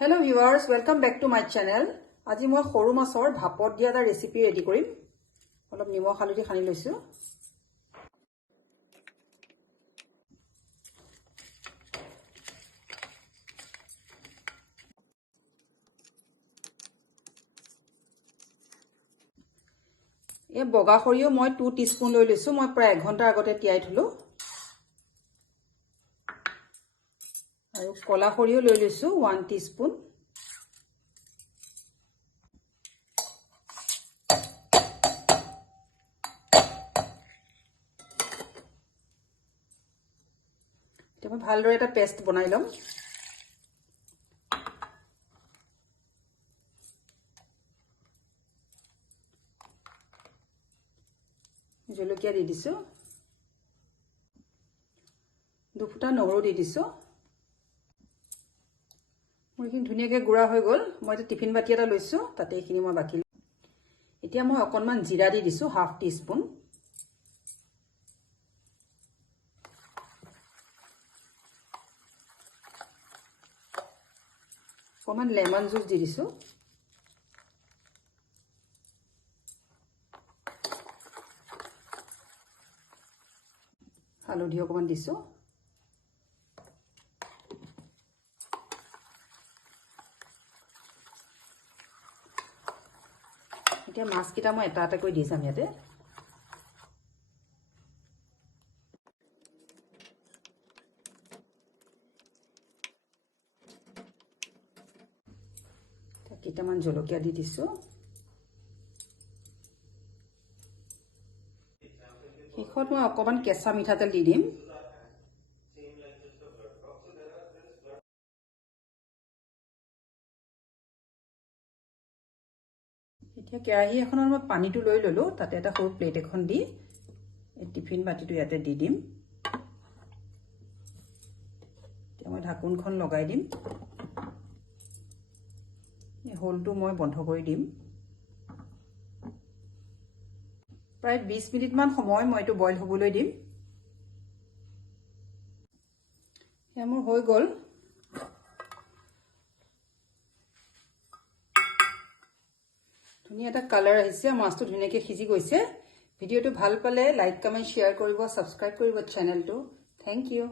Hello viewers, welcome back to my channel. আজি মই সৰু মাছৰ ভাপত দিয়া এটা ৰেচিপি ৰেডি কৰিম। অলপ নিমখ হালধি সানি লৈছো। এই বগা সৰিয়হ মই 2 টিস্পুন লৈ লৈছো। মই প্ৰায় 1 ঘণ্টা আগতে তিয়াই থলো। আৰু কলা সৰিয়হ লৈ লৈছো 1 টিস্পুন। এতিয়া মই ভালদৰে এটা পেষ্ট বনাই লম। জলকীয়া দি দিছো। দুফুটা নহৰু দি দিছো। মুৰখিনি ধুনীয়াকৈ গুড়া হৈ গ'ল। মই এটা টিফিন বাটি এটা লৈছো, তাতে এইখিনি মই বাকি। এতিয়া মই অকণমান জিৰা দি দিছো, হাফ টিস্পুন। অকণমান লেমন জুচ দি দিছো। হালধি অকণমান দিছো। এতিয়া মাছকেইটা মই এটা এটাকৈ দি যাম ইয়াতে। কেইটামান জলকীয়া দি দিছো। শেষত মই অকণমান কেঁচা মিঠাতেল দি দিম। এতিয়া কেৰাহী এখনত মই পানীটো লৈ ললো, তাতে এটা সৰু প্লেট এখন দি এই টিফিন বাটিটো ইয়াতে দি দিম। এতিয়া মই ঢাকোনখন লগাই দিম। এই হোলটো মই বন্ধ কৰি দিম। প্ৰায় 20 মিনিটমান সময় মই এইটো বইল হ'বলৈ দিম। এয়া মোৰ হৈ গ'ল। ধুনীয়া এটা কালাৰ আহিছে, মাছটো ধুনীয়াকৈ সিজি গৈছে। ভিডিঅ'টো ভাল পালে লাইক, কমেণ্ট, শ্বেয়াৰ কৰিব, ছাবস্ক্ৰাইব কৰিব চেনেলটো। Thank U.